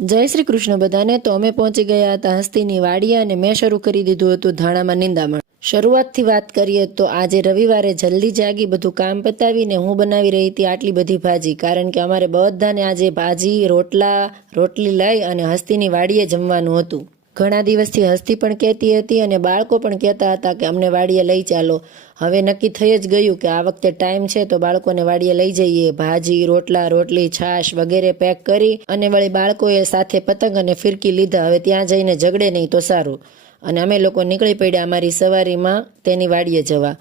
જય શ્રી કૃષ્ણ બધાને। તો અમે પહોંચી ગયા હતા હસ્તીની વાડીએ અને મેં શરૂ કરી દીધું હતું ધાણામાં નિંદામણ। શરૂઆતથી વાત કરીએ તો આજે રવિવારે જલ્દી જાગી બધું કામ પતાવીને હું બનાવી રહી હતી આટલી બધી ભાજી, કારણ કે અમારે બધાને આજે ભાજી રોટલી લઈ અને હસ્તીની વાડીએ જમવાનું હતું। ઘણા દિવસથી હસ્તી પણ કહેતી હતી અને બાળકો પણ કહેતા હતા કે અમને વાડીએ લઈ ચાલો। હવે નક્કી થઈ જ ગયું કે આ વખતે ટાઈમ છે તો બાળકોને વાડીએ લઈ જઈએ। ભાજી રોટલી છાશ વગેરે પેક કરી અને વળી બાળકોએ સાથે પતંગ અને ફિરકી લીધા। હવે ત્યાં જઈને ઝઘડે નહીં તો સારું, અને અમે લોકો નીકળી પડ્યા અમારી સવારીમાં તેની વાડીએ જવા।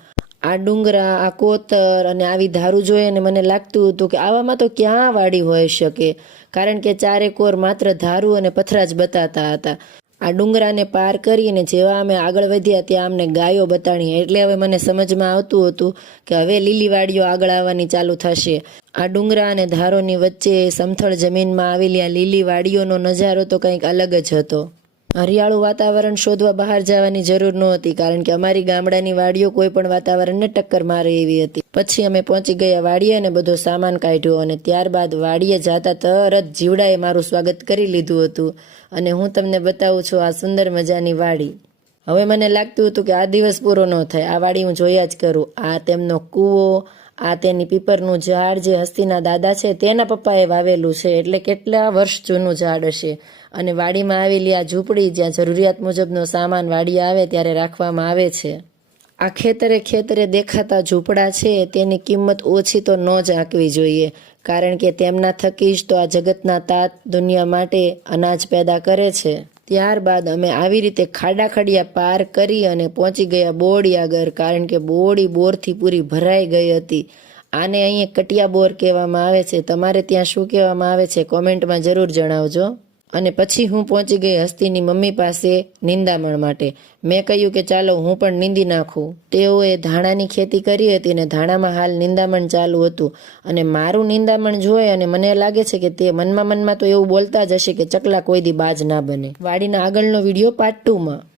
આ ડુંગરા, આ કોતર અને આવી ધારું જોઈ અને મને લાગતું હતું કે આવામાં તો ક્યાં વાડી હોઈ શકે, કારણ કે ચારે કોર માત્ર ધારું અને પથરા જ બતાતા હતા। આ ડુંગરાને પાર કરીને જેવા અમે આગળ વધ્યા ત્યાં અમને ગાયો બતાડી, એટલે હવે મને સમજમાં આવતું હતું કે હવે લીલી વાડીઓ આગળ આવવાની ચાલુ થશે। આ ડુંગરા અને ધારોની વચ્ચે સમથળ જમીનમાં આવેલી આ લીલી વાડીઓનો નજારો તો કંઈક અલગ જ હતો। હરિયાળું વાતાવરણ શોધવા બહાર જવાની જરૂર નહોતી, કારણ કે અમારી ગામડાની વાડીઓ કોઈ પણ વાતાવરણને ટક્કર મારે એવી હતી। પછી અમે પહોંચી ગયા વાડીએ અને બધો સામાન કાઢ્યો, અને ત્યારબાદ વાડીએ જતા તરત જીવડાએ મારું સ્વાગત કરી લીધું હતું, અને હું તમને બતાવું છું આ સુંદર મજાની વાડી। હવે મને લાગતું હતું કે આ દિવસ પૂરો ન થાય, આ વાડી હું જોયા જ કરું। આ તેમનો કૂવો, આ તેની પીપરનું ઝાડ જે હસ્તીના દાદા છે તેના પપ્પાએ વાવેલું છે, એટલે કેટલા વર્ષ જૂનું ઝાડ હશે। અને વાડીમાં આવેલી આ ઝૂંપડી જ્યાં જરૂરિયાત મુજબનો સામાન વાડી આવે ત્યારે રાખવામાં આવે છે। આ ખેતરે દેખાતા ઝૂંપડા છે તેની કિંમત ઓછી તો ન જ આંકવી જોઈએ, કારણ કે તેમના થકી જ તો આ જગતના તાત દુનિયા માટે અનાજ પેદા કરે છે। ત્યારબાદ અમે આવી રીતે ખાડાખડિયા પાર કરી અને પહોંચી ગયા બોરડી આગળ, કારણ કે બોરડી બોરથી પૂરી ભરાઈ ગઈ હતી। આને અહીંયા કટિયા બોર કહેવામાં આવે છે, તમારે ત્યાં શું કહેવામાં આવે છે કોમેન્ટમાં જરૂર જણાવજો। અને પછી હું પહોંચી ગઈ હસ્તીની મમ્મી પાસે નિંદામણ માટે। મેં કહ્યું કે ચાલો હું પણ નીંદી નાખું। તેઓએ ધાણાની ખેતી કરી હતી અને ધાણામાં હાલ નિંદામણ ચાલુ હતું, અને મારું નિંદામણ જોઈ અને મને લાગે છે કે તે મનમાં તો એવું બોલતા જ હશે કે ચકલા કોઈ દી બાજ ના બને। વાડીના આગળનો વિડીયો પાર્ટ 2માં।